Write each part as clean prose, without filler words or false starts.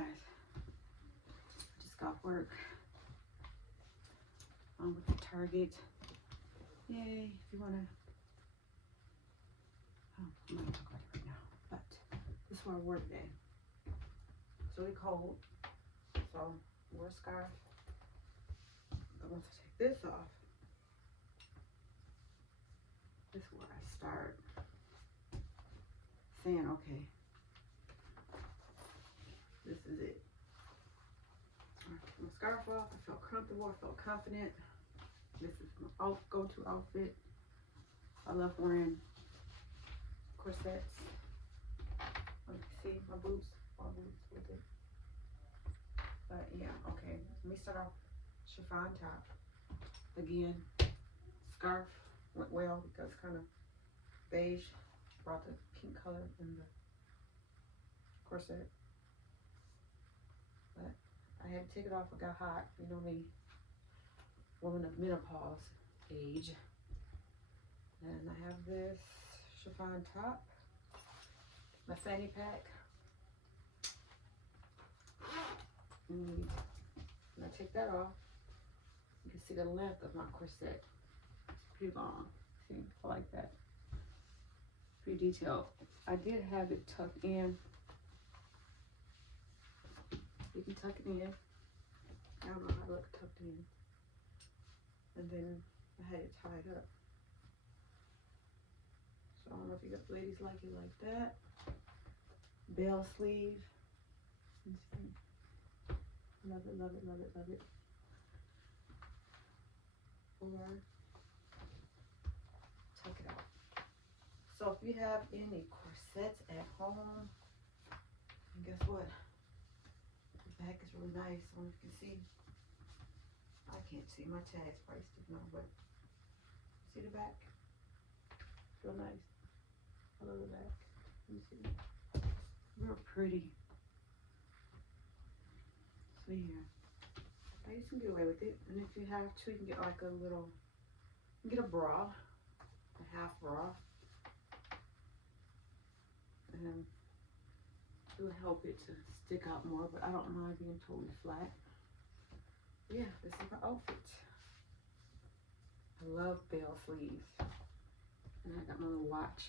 guys, just got work on with the Target. Yay, if you want to, oh, I'm not going to talk about it right now, but this is where I work today. It's really cold, so wear a scarf. But once I take this off, this is where I start saying, okay, this is it. I took my scarf off, I felt comfortable, I felt confident. This is my go-to outfit. I love wearing corsets. Let me see my boots with it. But yeah, okay. Let me start off chiffon top. Again, scarf went well because kind of beige. Brought the pink color in the corset. But I had to take it off. It got hot. You know me, woman of menopause age. And I have this chiffon top, my fanny pack. And when I take that off, you can see the length of my corset. It's pretty long. See, I like that. Pretty detailed. I did have it tucked in. You can tuck it in. I don't know how to look tucked in. And then I had it tied up. So I don't know if you got ladies like it like that. Bell sleeve. Let's see. Love it, love it, love it, love it. Or tuck it out. So if you have any corsets at home, and guess what? The back is really nice. I don't know if you can see. I can't see. My tag's probably sticking out, but see the back? Real nice. I love the back. Let me see. Real pretty. So yeah. You can get away with it. And if you have to, you can get like a little, you can get a bra, a half bra. And it will help it to stick out more, but I don't mind being totally flat. But yeah, this is my outfit. I love bell sleeves. And I got my little watch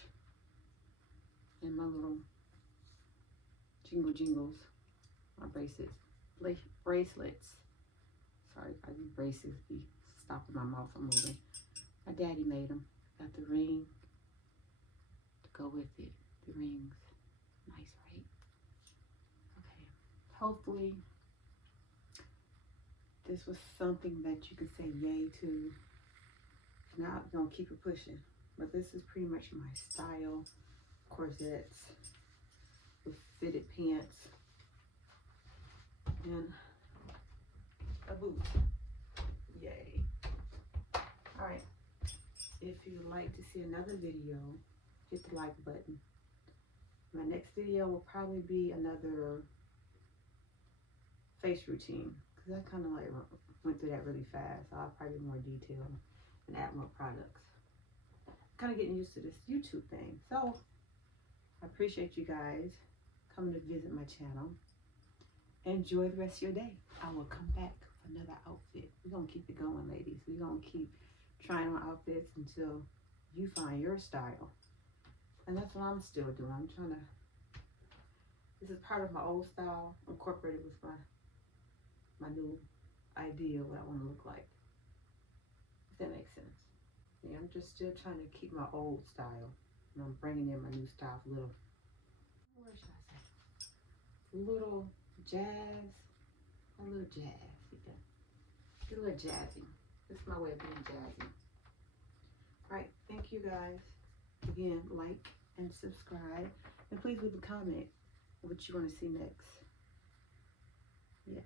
and my little jingles, my bracelets. Sorry if I do braces be stopping my mouth from moving. My daddy made them. Got the ring to go with it. The rings. Nice, right? Okay. Hopefully this was something that you could say yay to. If not, don't keep it pushing. But this is pretty much my style. Corsets with fitted pants and a boot. Yay. Alright. If you'd like to see another video, hit the like button. My next video will probably be another face routine, because I kind of like went through that really fast. So I'll probably be more detailed and add more products. Kind of getting used to this YouTube thing. So I appreciate you guys coming to visit my channel. Enjoy the rest of your day. I will come back with another outfit. We're going to keep it going, ladies. We're going to keep trying on outfits until you find your style. And that's what I'm still doing. I'm trying to, this is part of my old style incorporated with my new idea of what I want to look like. If that makes sense. Yeah, I'm just still trying to keep my old style. And I'm bringing in my new style, a little, what should I say? A little jazz. A little jazz, yeah. Get a little jazzy. This is my way of being jazzy. Alright, thank you guys. Again, like and subscribe. And please leave a comment what you want to see next. Yeah.